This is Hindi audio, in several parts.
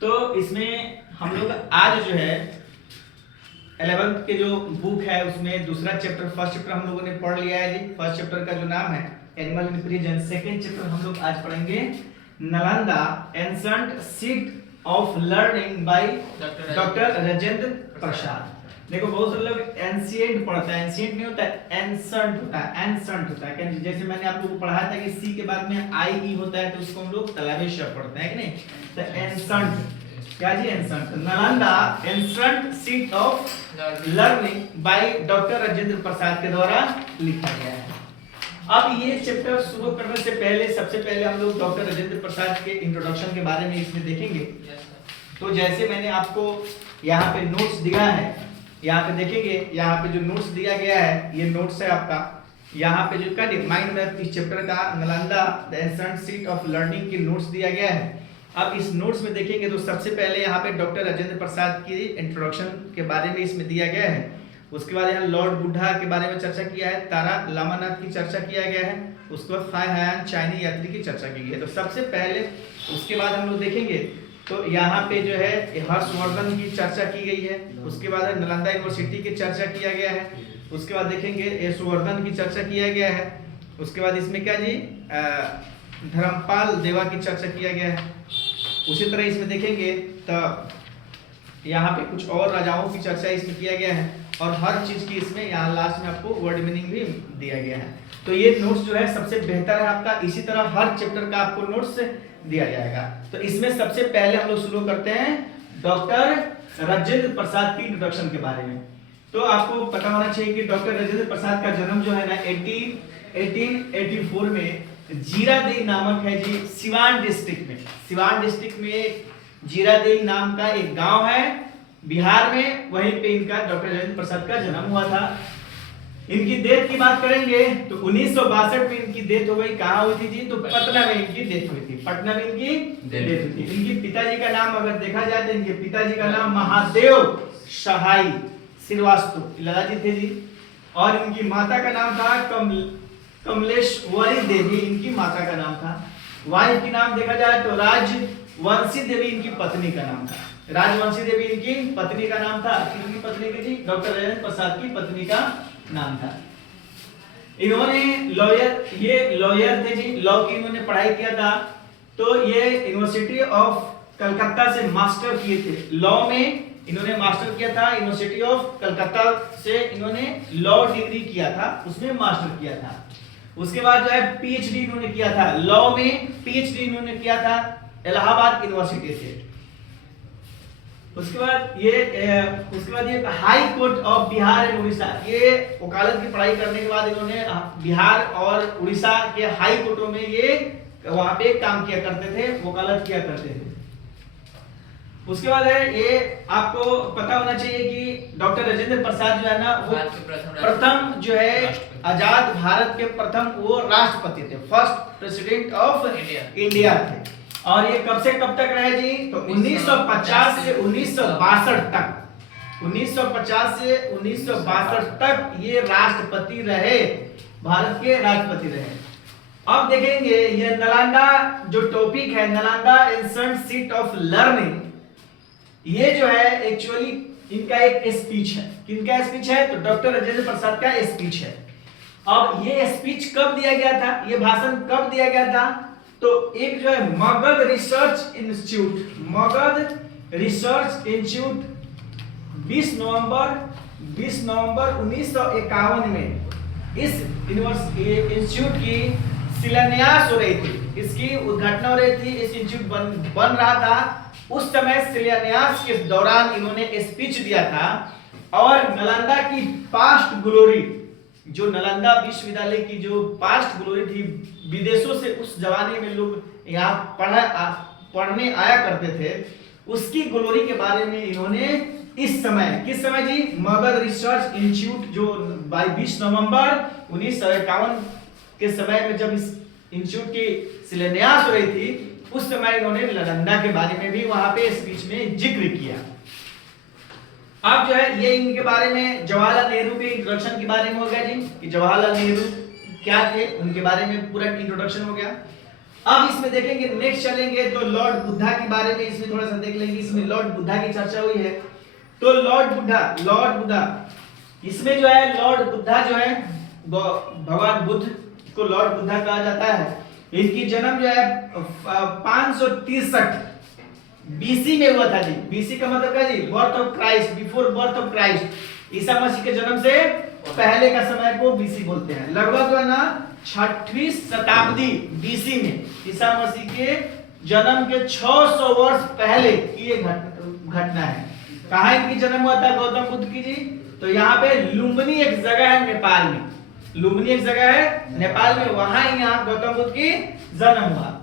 तो इसमें हम लोग आज जो है 11th के जो बुक है उसमें दूसरा चैप्टर, फर्स्ट चैप्टर हम लोगों ने पढ़ लिया है जी। फर्स्ट चैप्टर का जो नाम है animal in prison. Second chapter हम लोग आज पढ़ेंगे Nalanda ancient seat of learning by doctor Rajendra Prasad. देखो बहुत सारे लोग एंशिएंट पढ़ता है, एंशिएंट नहीं होता है, एंसेंट होता है, एंसेंट होता है। जैसे मैंने आप लोगों को पढ़ाया था कि सी के बाद में आई ई होता है तो उसको हम लोग तलाबी शब्द पढ़ते हैं कि नहीं। तो एंसेंट क्या जी, ancient Nalanda ancient seat of learning by doctor Rajendra Prasad के द्वारा लिखा गया है। अब ये चैप्टर शुरू करने से पहले सबसे पहले हम लोग डॉक्टर राजेंद्र प्रसाद के इंट्रोडक्शन के बारे में इसमें देखेंगे। तो जैसे मैंने आपको यहाँ पे नोट्स दिया है, यहाँ पे देखेंगे, यहाँ पे जो नोट्स दिया गया है ये नोट्स है आपका। यहाँ पे जो माइंड मैप इस चैप्टर का Nalanda the ancient seat of learning की नोट्स दिया गया है। अब इस नोट्स में देखेंगे तो सबसे पहले यहाँ पे डॉक्टर राजेंद्र प्रसाद की इंट्रोडक्शन के बारे में इसमें दिया गया है। उसके बाद यहाँ लॉर्ड बुद्धा के बारे में चर्चा किया है, तारा लामानाथ की चर्चा किया गया है, उसके बाद फाइहान चाइनी यात्री की चर्चा की गई है। तो सबसे पहले उसके बाद हम लोग देखेंगे तो यहाँ पे जो है हर्षवर्धन की चर्चा की गई है। उसके बाद नालंदा यूनिवर्सिटी की चर्चा किया गया है। उसके बाद देखेंगे यशवर्धन की चर्चा किया गया है। उसके बाद इसमें क्या जी धर्मपाल देवा की चर्चा किया गया है। उसी तरह इसमें देखेंगे तो यहाँ पे कुछ और राजाओं की चर्चा इसमें किया गया है और हर चीज की इसमें यहाँ लास्ट में आपको वर्ड मीनिंग भी दिया गया है। तो ये नोट्स जो है सबसे बेहतर है आपका। इसी तरह हर चैप्टर का आपको नोट्स दिया जाएगा। तो इसमें सबसे पहले हम लोग शुरू करते हैं डॉक्टर राजेंद्र प्रसाद की इंट्रोडक्शन के बारे में। तो आपको पता होना चाहिए कि डॉक्टर राजेंद्र प्रसाद का जन्म जो है ना 1884 में जीरादेई नामक है जी, सिवान डिस्ट्रिक्ट में। सिवान डिस्ट्रिक्ट में जीरादेई नाम का एक गांव है बिहार में, वहीं पे इनका डॉक्टर राजेंद्र प्रसाद का जन्म हुआ था। इनकी डेथ की बात करेंगे तो 1962 में इनकी डेथ हो गई। कहाँ हुई थी जी? तो पटना में इनकी डेथ हुई थी। पटना में इनकी डेथ हुई थी। इनके पिताजी का नाम अगर देखा जाए तो इनके पिताजी का नाम महादेव सहाई श्रीवास्तव लालाजी थे जी, और इनकी माता का नाम था कमलेश्वरी देवी, इनकी माता का नाम था। वाइफ की नाम देखा जाए तो राजवंशी देवी इनकी पत्नी का नाम था। राजवंशी देवी इनकी पत्नी का नाम था। इनकी पत्नी की जी डॉक्टर राजेंद्र प्रसाद की पत्नी का नाम था। इन्होंने लॉयर थे जी, लॉ की इन्होंने पढ़ाई किया था। तो ये यूनिवर्सिटी ऑफ कलकत्ता से मास्टर किए थे। लॉ में इन्होंने मास्टर किया था। यूनिवर्सिटी ऑफ कलकत्ता से इन्होंने लॉ डिग्री किया था, उसमें मास्टर किया था। उसके बाद जो है पीएचडी इन्होंने किया था लॉ में, पीएचडी इन्होंने किया था इलाहाबाद यूनिवर्सिटी से। उसके बाद ये high court of Bihar and Orissa, ये वकालत की पढ़ाई करने के बाद इन्होंने बिहार और उड़ीसा के हाई कोर्टों में ये वहां पे काम किया करते थे, वकालत किया करते थे। उसके बाद है ये आपको पता होना चाहिए कि डॉक्टर राजेंद्र प्रसाद जो है ना वो प्रथम जो है आजाद भारत के प्रथम वो राष्ट्रपति थे, फर्स्ट प्रेसिडेंट ऑफ इंडिया थे। और ये कब से कब तक रहे जी? तो 1950 से 1962 तक, 1950 से 1962 तक ये राष्ट्रपति रहे, भारत के राष्ट्रपति रहे। अब देखेंगे ये नालंदा जो टॉपिक है, Nalanda ancient seat of learning, ये जो है एक्चुअली इनका एक स्पीच है। किनका स्पीच है? तो डॉक्टर राजेंद्र प्रसाद का स्पीच है। अब ये स्पीच कब दिया गया था, ये भाषण कब दिया गया था? तो एक जो है Magadh research institute, Magadh research institute 20 नवंबर 1951 में इस इंस्टीट्यूट की शिलान्यास हो रही थी, इसकी उद्घाटन हो रही थी, इस इंस्टीट्यूट बन रहा था। उस समय शिलान्यास के दौरान इन्होंने स्पीच दिया था और नालंदा की पास्ट ग्लोरी, जो नालंदा विश्वविद्यालय की जो पास्ट ग्लोरी थी, विदेशों से उस जमाने में लोग यहाँ पढ़ने आया करते थे, उसकी ग्लोरी के बारे में इन्होंने इस समय, किस समय जी? मगध रिसर्च इंस्टीट्यूट जो 20 नवंबर 1951 के समय में जब इस इंस्टीट्यूट की शिलान्यास हो रही थी, उस समय इन्होंने नालंदा के बारे में भी वहां पे स्पीच में जिक्र किया। अब जो है ये इनके बारे में जवाहरलाल नेहरू के इंट्रोडक्शन के बारे में हो गया जी, कि जवाहरलाल नेहरू क्या थे, उनके बारे में पूरा इंट्रोडक्शन हो गया। अब इसमें देखेंगे, नेक्स्ट चलेंगे तो लॉर्ड बुद्धा के बारे में इसमें थोड़ा सा देख लेंगे। इसमें लॉर्ड बुद्धा की चर्चा हुई है। तो लॉर्ड बुद्धा इसमें जो है लॉर्ड बुद्धा जो है भगवान बुद्ध को लॉर्ड बुद्धा कहा जाता है। इनकी जन्म जो है 563 बीसी में हुआ था जी। बीसी का मतलब क्या जी? Birth of Christ, before birth of Christ. Isa Masih के जन्म से पहले का समय को बीसी बोलते हैं। लगभग जो है ना 6वीं शताब्दी बीसी में ईसा मसीह के जन्म के 600 वर्ष पहले की ये घटना है। कहाँ इनकी जन्म हुआ था गौतम बुद्ध की जी? तो यहाँ पे लुम्बिनी एक जगह है नेपाल में। लुम्बिनी एक जगह है नेपाल में, वहां यहाँ गौतम बुद्ध की जन्म हुआ।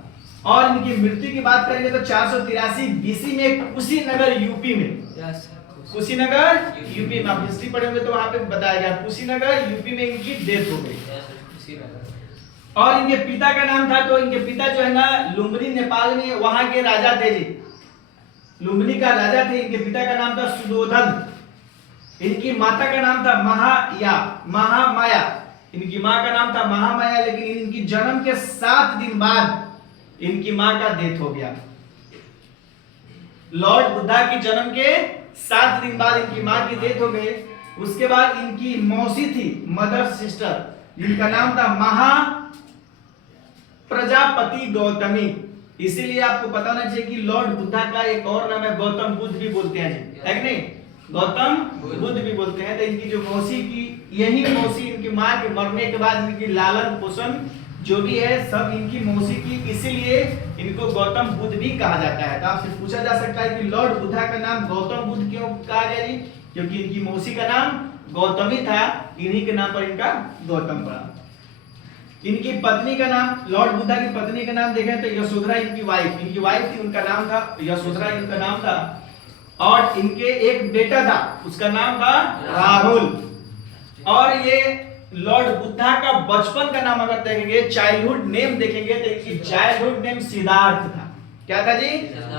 और इनकी मृत्यु की बात करेंगे तो 483 बीसी में कुशीनगर यूपी में। कुशीनगर यूपी में आप हिस्ट्री पढ़ेंगे तो वहां पे बताया गया, कुशीनगर यूपी में इनकी डेथ हो गई। और इनके पिता का नाम था, तो इनके पिता जो है ना लुम्बिनी नेपाल में वहां के राजा थे जी। लुम्बिनी का राजा थे। इनके पिता का नाम था सुदोधन। इनकी माता का नाम था महामाया। इनकी माँ का नाम था महामाया, लेकिन इनकी जन्म के 7 दिन बाद इनकी माँ का डेथ हो गया। लॉर्ड बुद्धा की जन्म के 7 दिन बाद इनकी माँ की डेथ हो गई। उसके बाद इनकी मौसी थी, मदर सिस्टर, जिनका नाम था महा प्रजापति गौतमी। इसीलिए आपको पता होना चाहिए कि लॉर्ड बुद्धा का एक और नाम है गौतम बुद्ध भी बोलते हैं जी, है कि नहीं? गौतम बुद्ध भी बोलते हैं। तो इनकी जो मौसी की, यही मौसी इनकी माँ के मरने के बाद इनकी लालन पोषण जो भी है सब इनकी मौसी की, इसीलिए इनको गौतम बुद्ध भी कहा जाता है। तो आपसे पूछा जा सकता है कि लॉर्ड बुद्धा का नाम गौतम बुद्ध क्यों कहा गया जी? क्योंकि इनकी मौसी का नाम गौतमी था, इन्हीं के नाम पर इनका गौतम पड़ा। इनकी पत्नी का नाम, लॉर्ड बुद्धा की पत्नी का नाम देखें तो यशोधरा इनकी वाइफ थी, उनका नाम था यशोधरा, इनका नाम था। और इनके एक बेटा था, उसका नाम था राहुल। और ये लॉर्ड बुद्धा का बचपन का नाम अगर देखेंगे, चाइल्डहुड नेम देखेंगे तो इनकी चाइल्डहुड नेम सिद्धार्थ था। क्या था जी?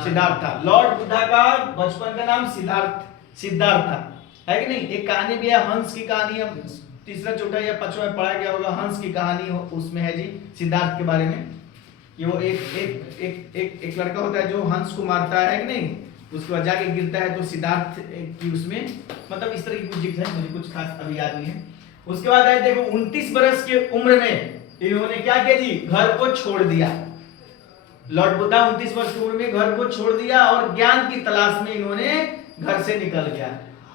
सिद्धार्थ था। लॉर्ड बुद्धा का बचपन का नाम सिद्धार्थ था, है कि नहीं? एक कहानी भी है, हंस की कहानी, हम तीसरा चौथा या पांचवा में पढ़ा गया होगा, हंस की कहानी उसमें है जी सिद्धार्थ के बारे में। कि वो एक लड़का होता है जो हंस को मारता है कि नहीं, उसके बाद जाके गिरता है तो सिद्धार्थ की उसमें मतलब इस तरह की कुछ जिक्र है, मुझे कुछ खास अभी याद नहीं है। उसके बाद आए देखो 29 वर्ष के उम्र में इन्होंने क्या किया जी? घर को छोड़ दिया। लॉर्ड बुद्धा 29 वर्ष की उम्र में घर को छोड़ दिया और ज्ञान की तलाश में इन्होंने घर से निकल गया।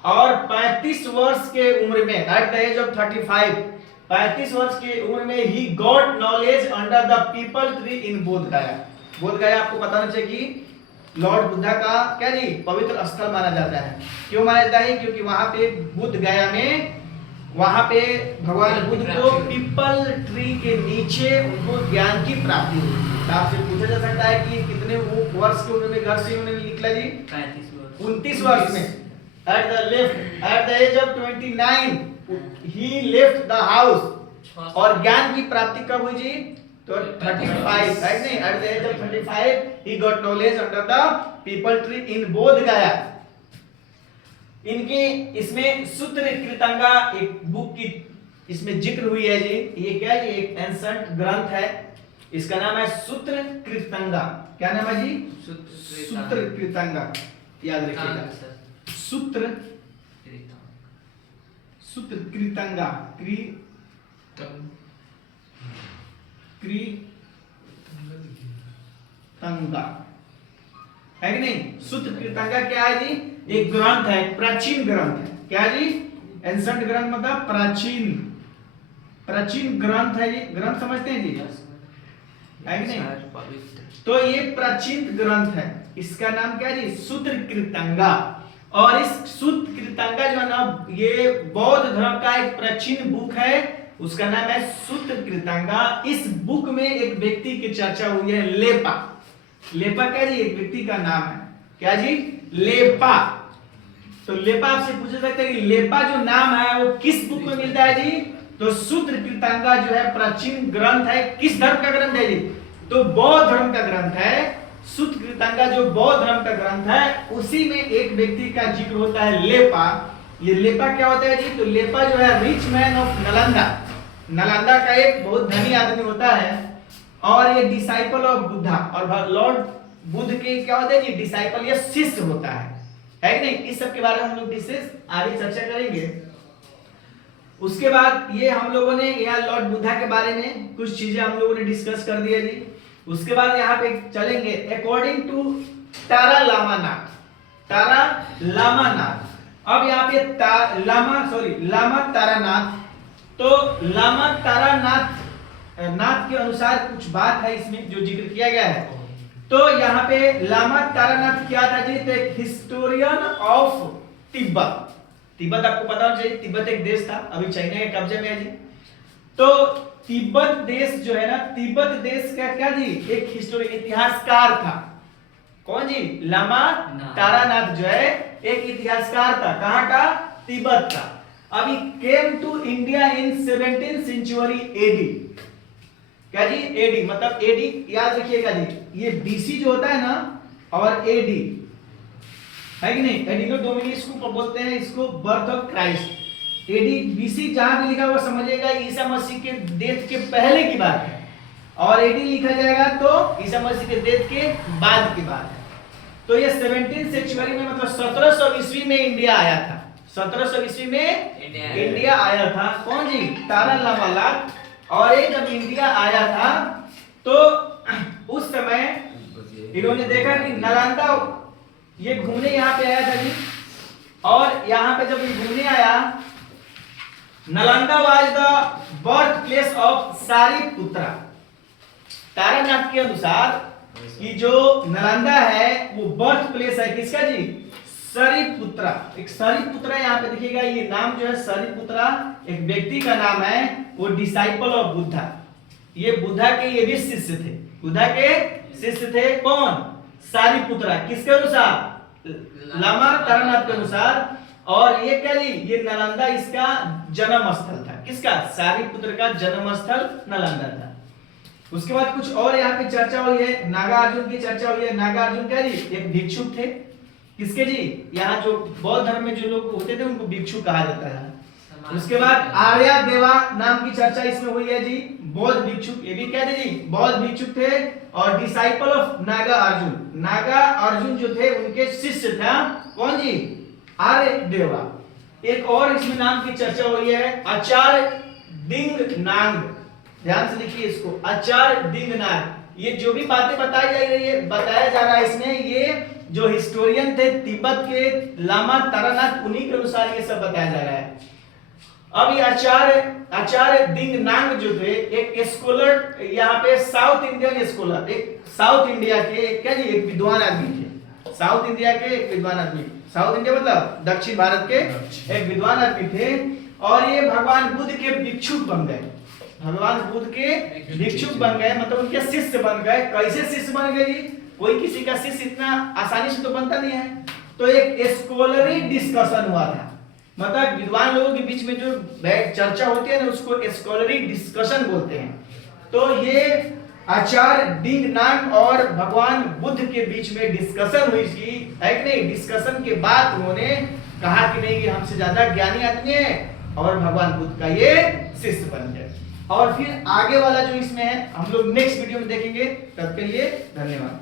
और 35 वर्ष के उम्र में, एट द एज ऑफ 35 वर्ष की उम्र में he got knowledge under the people tree in बोध गया। बोध गया आपको पता होना चाहिए कि लॉर्ड बुद्धा का क्या जी पवित्र स्थल माना जाता है। क्यों माना जाता है? क्योंकि वहां पे बुद्ध गया में, वहां पे भगवान बुद्ध को पीपल ट्री के नीचे उनको ज्ञान की प्राप्ति हुई। तो आपसे पूछा जा सकता है कि कितने वर्ष की उम्र में घर से उन्होंने निकला जी? 29 वर्ष में। At the age of 29 he left the house। और ज्ञान की प्राप्ति कब हुई जी? तो 35, राइट नहीं? At the age of 35 he got knowledge under the people tree in बोध गया। इनकी इसमें सूत्र कृतंगा एक बुक की इसमें जिक्र हुई है जी। ये क्या है? ये एक एंशंट ग्रंथ है, इसका नाम है सूत्र कृतंगा। क्या नाम है जी? सूत्र कृतंगा, याद रखिएगा। सूत्र कृतंगा, है कि नहीं? सूत्र कृतंगा क्या है जी? एक ग्रंथ है, प्राचीन ग्रंथ है। क्या जी? एंशंट ग्रंथ मतलब प्राचीन ग्रंथ है जी। ग्रंथ समझते हैं जी, है कि नहीं? तो ये प्राचीन ग्रंथ है, इसका नाम क्या है जी? सूत्र कृतंगा। और इस सूत्र कृतंगा जो है ना, ये बौद्ध धर्म का एक प्राचीन बुक है, उसका नाम है सूत्र कृतंगा। इस बुक में एक व्यक्ति की चर्चा हुई है, लेपा। लेपा क्या जी? एक व्यक्ति का नाम है। क्या जी? लेपा। तो लेपा आपसे पूछा सकता है कि लेपा जो नाम है वो किस बुक में मिलता है जी? तो सूत्र कृतंगा जो है प्राचीन ग्रंथ है। किस धर्म का ग्रंथ है जी? तो बौद्ध धर्म का ग्रंथ है। सूत्र कृतंगा जो बौद्ध धर्म का ग्रंथ है, उसी में एक व्यक्ति का जिक्र होता है, लेपा। ये लेपा क्या होता है जी? तो लेपा जो है rich man of Nalanda. Nalanda का एक बहुत धनी आदमी होता है। और ये डिसाइपल ऑफ बुद्धा, और लॉर्ड बुद्ध के क्या होते हैं, डिसाइपल या शिष्य होता है कि नहीं। इस सब के बारे में हम लोग विशेष आगे चर्चा करेंगे। उसके बाद ये हम लोगों ने यहाँ लॉर्ड बुद्धा के बारे में कुछ चीजें हम लोगों ने डिस्कस कर दिया जी। उसके बाद यहाँ पे चलेंगे अकॉर्डिंग टू तारा लामानाथ। अब यहाँ पे लामा तारानाथ, तो लामा तारानाथ के अनुसार कुछ बात है इसमें जो जिक्र किया गया है। तो यहाँ पे लामा तारानाथ क्या था जी, तो एक हिस्टोरियन ऑफ तिब्बत आपको पता होना चाहिए, तिब्बत एक देश था, अभी चाइना के कब्जे में है जी। तो तिब्बत देश जो है ना, तिब्बत देश का क्या जी, एक हिस्टोरिक इतिहासकार था। कौन जी, लामा तारानाथ जो है एक इतिहासकार था। कहां का, तिब्बत का। अभी came to India in 17th century AD. क्या जी, एडी मतलब एडी याद रखिएगा जी, ये बीसी जो होता है ना और एडी है कि नहीं, एडिनो डोमिनी इसको बोलते हैं, इसको birth of Christ. AD BC जहां भी लिखा हुआ समझिएगा ईसा मसीह के डेथ के पहले की बात है, और एडी लिखा जाएगा तो ईसा मसीह के डेथ के बाद की बात है। तो ये 17th सेंचुरी में मतलब 1700 ईस्वी में इंडिया आया था। 1700 ईस्वी में इंडिया आया था। कौन जी, तारा लामानाथ। और ये जब इंडिया आया था तो उस समय इन्होंने देखा कि नालंदा, ये घूमने यहाँ पे आया था जी, और यहाँ पे जब ये घूमने आया, Nalanda was the birth place of Sariputra. Taranath के अनुसार कि जो नालंदा है वो बर्थ प्लेस है किसका जी, सरिपुत्रा। एक सरिपुत्रा यहाँ पे देखिएगा, ये नाम जो है सरिपुत्रा एक व्यक्ति का नाम है, वो डिसाइपल ऑफ बुद्धा। ये बुद्धा के ये भी शिष्य थे, बुद्धा के शिष्य थे। कौन, सारिपुत्रा। किसके अनुसार, लामा तारानाथ के अनुसार। और ये क्या जी, ये नालंदा इसका जन्म स्थल था। किसका, सारिपुत्र का जन्म स्थल नालंदा था। उसके बाद कुछ और यहाँ पे चर्चा हुई है, नागार्जुन की चर्चा हुई है। नागार्जुन क्या जी, एक भिक्षुक थे। किसके जी, यहाँ जो बौद्ध धर्म में जो लोग होते थे उनको भिक्षु कहा जाता है। उसके बाद आर्या देवा नाम की चर्चा इसमें हुई है जी, बौद्ध भिक्षुक। ये भी क्या थे जी, बौद्ध भिक्षुक थे। और डिसाइपल ऑफ नागा अर्जुन, नागा अर्जुन जो थे उनके शिष्य था। कौन जी, आर्य देवा। एक और इसमें नाम की चर्चा हुई है, आचार्य दिंगनांग। ध्यान से लिखिए इसको, आचार्य दिंगनांग। ये जो भी बातें बताई जा रही है, बताया जा रहा है इसमें, ये जो हिस्टोरियन थे तिब्बत के लामा तारानाथ, उन्हीं के अनुसार ये सब बताया जा रहा है। अब ये आचार्य दिंगनांग जो थे एक स्कॉलर, यहाँ पे साउथ इंडियन स्कॉलर, एक साउथ इंडिया के क्या जी, एक विद्वान आदमी थे। साउथ इंडिया के एक विद्वान आदमी, साउथ इंडिया मतलब दक्षिण भारत के एक विद्वान आदमी थे। और ये भगवान बुद्ध के भिक्षुक बन गए, भगवान बुद्ध के भिक्षुक बन गए, मतलब उनके शिष्य बन गए। कैसे शिष्य बन गए जी, कोई किसी का शिष्य इतना आसानी से तो बनता नहीं है। तो एक स्कॉलरी डिस्कशन हुआ था, मतलब विद्वान लोगों के बीच में जो चर्चा होती है ना, उसको स्कॉलरी डिस्कशन बोलते हैं। तो ये आचार्य दिंगनांग और भगवान बुद्ध के बीच में डिस्कशन हुई थी, है कि नहीं। डिस्कशन के बाद उन्होंने कहा कि नहीं, ये हमसे ज्यादा ज्ञानी आदमी है, और भगवान बुद्ध का ये शिष्य बन गए। और फिर आगे वाला जो इसमें है हम लोग नेक्स्ट वीडियो में देखेंगे। तब के लिए धन्यवाद।